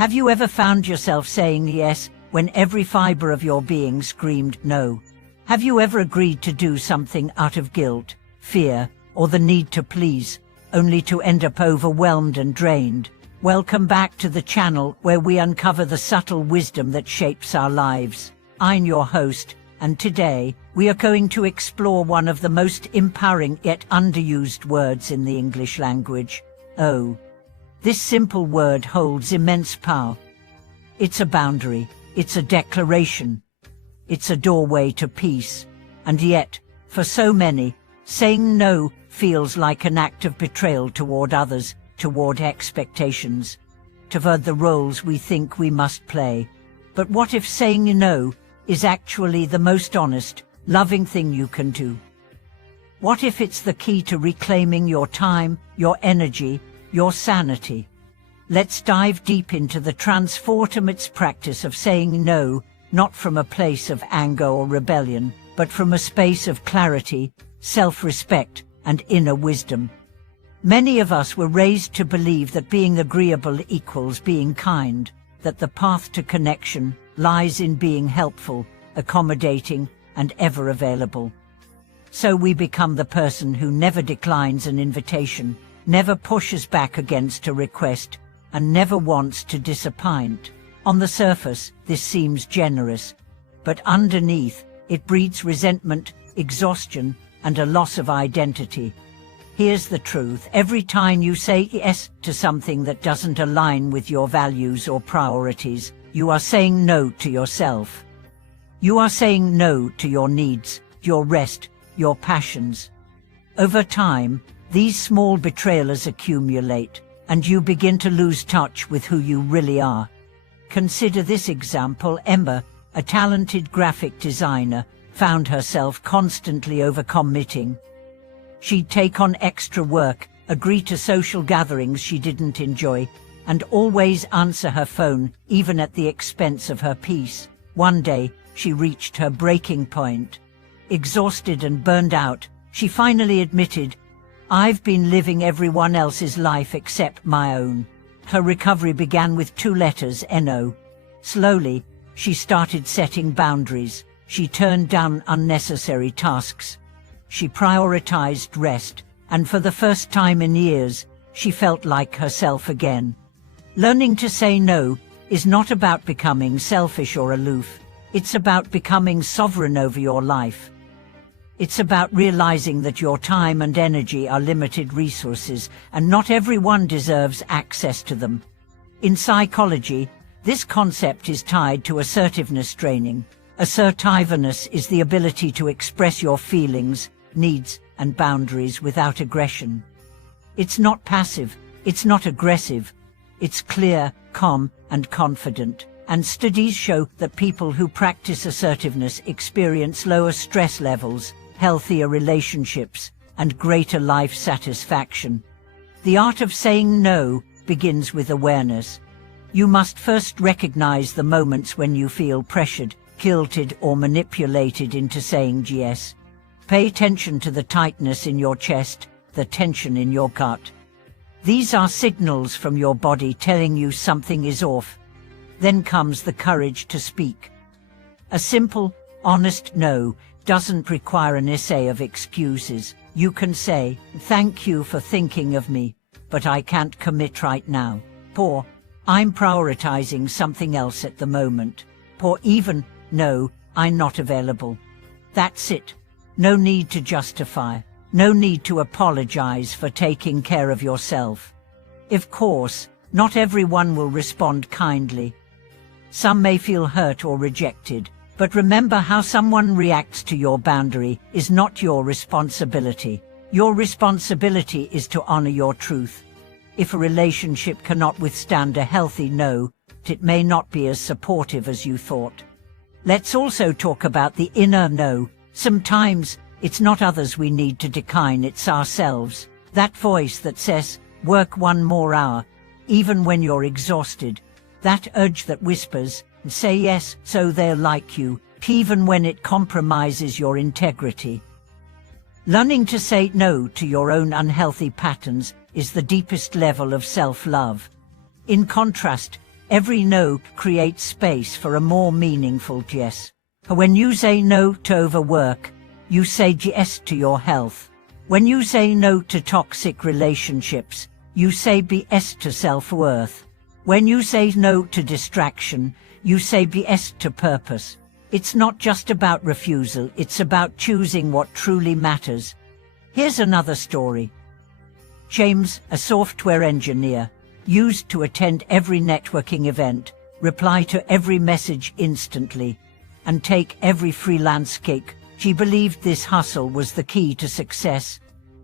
Have you ever found yourself saying yes when every fiber of your being screamed no? Have you ever agreed to do something out of guilt, fear, or the need to please, only to end up overwhelmed and drained? Welcome back to the channel where we uncover the subtle wisdom that shapes our lives. I'm your host, and today we are going to explore one of the most empowering yet underused words in the English language. Oh. This simple word holds immense power. It's a boundary, it's a declaration, it's a doorway to peace. And yet, for so many, saying no feels like an act of betrayal toward others, toward expectations, toward the roles we think we must play. But what if saying no is actually the most honest, loving thing you can do? What if it's the key to reclaiming your time, your energy, your sanity? Let's dive deep into the transformative practice of saying no, not from a place of anger or rebellion, but from a space of clarity, self-respect, and inner wisdom. Many of us were raised to believe that being agreeable equals being kind, that the path to connection lies in being helpful, accommodating, and ever available. So we become the person who never declines an invitation, never pushes back against a request, and never wants to disappoint. On the surface, this seems generous, but underneath, it breeds resentment, exhaustion, and a loss of identity. Here's the truth: every time you say yes to something that doesn't align with your values or priorities, you are saying no to yourself. You are saying no to your needs, your rest, your passions. Over time, these small betrayals accumulate, and you begin to lose touch with who you really are. Consider this example. Emma, a talented graphic designer, found herself constantly overcommitting. She'd take on extra work, agree to social gatherings she didn't enjoy, and always answer her phone, even at the expense of her peace. One day, she reached her breaking point. Exhausted and burned out, she finally admitted, "I've been living everyone else's life except my own." Her recovery began with 2 letters, NO. Slowly, she started setting boundaries. She turned down unnecessary tasks. She prioritized rest, and for the first time in years, she felt like herself again. Learning to say no is not about becoming selfish or aloof. It's about becoming sovereign over your life. It's about realizing that your time and energy are limited resources, and not everyone deserves access to them. In psychology, this concept is tied to assertiveness training. Assertiveness is the ability to express your feelings, needs, and boundaries without aggression. It's not passive, it's not aggressive, it's clear, calm, and confident. And studies show that people who practice assertiveness experience lower stress levels, healthier relationships, and greater life satisfaction. The art of saying no begins with awareness. You must first recognize the moments when you feel pressured, guilted, or manipulated into saying yes. Pay attention to the tightness in your chest, the tension in your gut. These are signals from your body telling you something is off. Then comes the courage to speak. A simple, honest no doesn't require an essay of excuses. You can say, "Thank you for thinking of me, but I can't commit right now." Or, "I'm prioritizing something else at the moment." Or even, "No, I'm not available." That's it. No need to justify. No need to apologize for taking care of yourself. Of course, not everyone will respond kindly. Some may feel hurt or rejected, but remember, how someone reacts to your boundary is not your responsibility. Your responsibility is to honor your truth. If a relationship cannot withstand a healthy no, it may not be as supportive as you thought. Let's also talk about the inner no. Sometimes, it's not others we need to decline, it's ourselves. That voice that says, "Work 1 more hour," even when you're exhausted. That urge that whispers, "Say yes so they'll like you," even when it compromises your integrity. Learning to say no to your own unhealthy patterns is the deepest level of self-love. In contrast, Every no creates space for a more meaningful yes. When you say no to overwork, you say yes to your health. When you say no to toxic relationships, you say yes to self-worth. When you say no to distraction, you say yes to purpose. It's not just about refusal, it's about choosing what truly matters. Here's another story. James, a software engineer, used to attend every networking event, reply to every message instantly, and take every freelance gig. He believed this hustle was the key to success,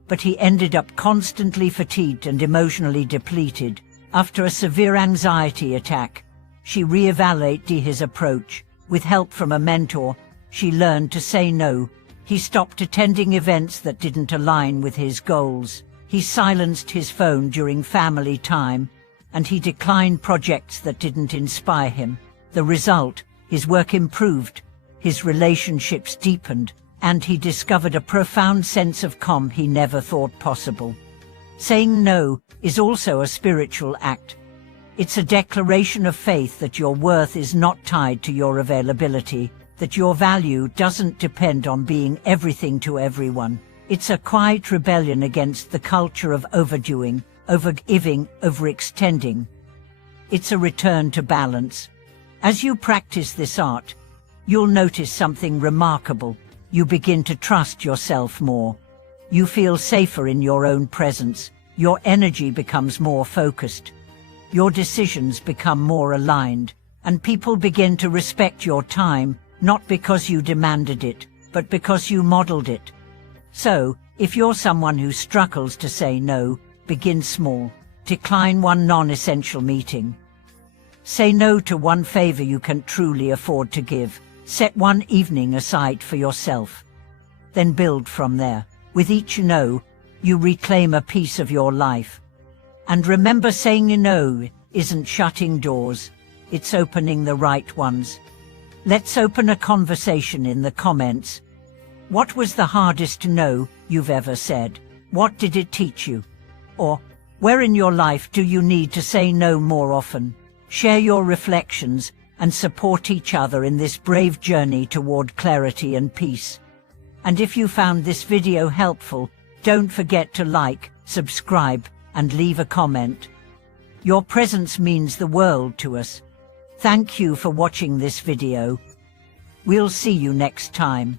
but he ended up constantly fatigued and emotionally depleted. After a severe anxiety attack, she reevaluated his approach. With help from a mentor, she learned to say no. He stopped attending events that didn't align with his goals. He silenced his phone during family time, and he declined projects that didn't inspire him. The result, his work improved, his relationships deepened, and he discovered a profound sense of calm he never thought possible. Saying no is also a spiritual act. It's a declaration of faith that your worth is not tied to your availability, that your value doesn't depend on being everything to everyone. It's a quiet rebellion against the culture of overdoing, overgiving, overextending. It's a return to balance. As you practice this art, you'll notice something remarkable. You begin to trust yourself more. You feel safer in your own presence. Your energy becomes more focused. Your decisions become more aligned, and people begin to respect your time, not because you demanded it, but because you modeled it. So, if you're someone who struggles to say no, begin small. Decline one non-essential meeting. Say no to one favor you can truly afford to give. Set one evening aside for yourself. Then build from there. With each no, you reclaim a piece of your life. And remember, saying no isn't shutting doors, it's opening the right ones. Let's open a conversation in the comments. What was the hardest no you've ever said? What did it teach you? Or, where in your life do you need to say no more often? Share your reflections and support each other in this brave journey toward clarity and peace. And if you found this video helpful, don't forget to like, subscribe, and leave a comment. Your presence means the world to us. Thank you for watching this video. We'll see you next time.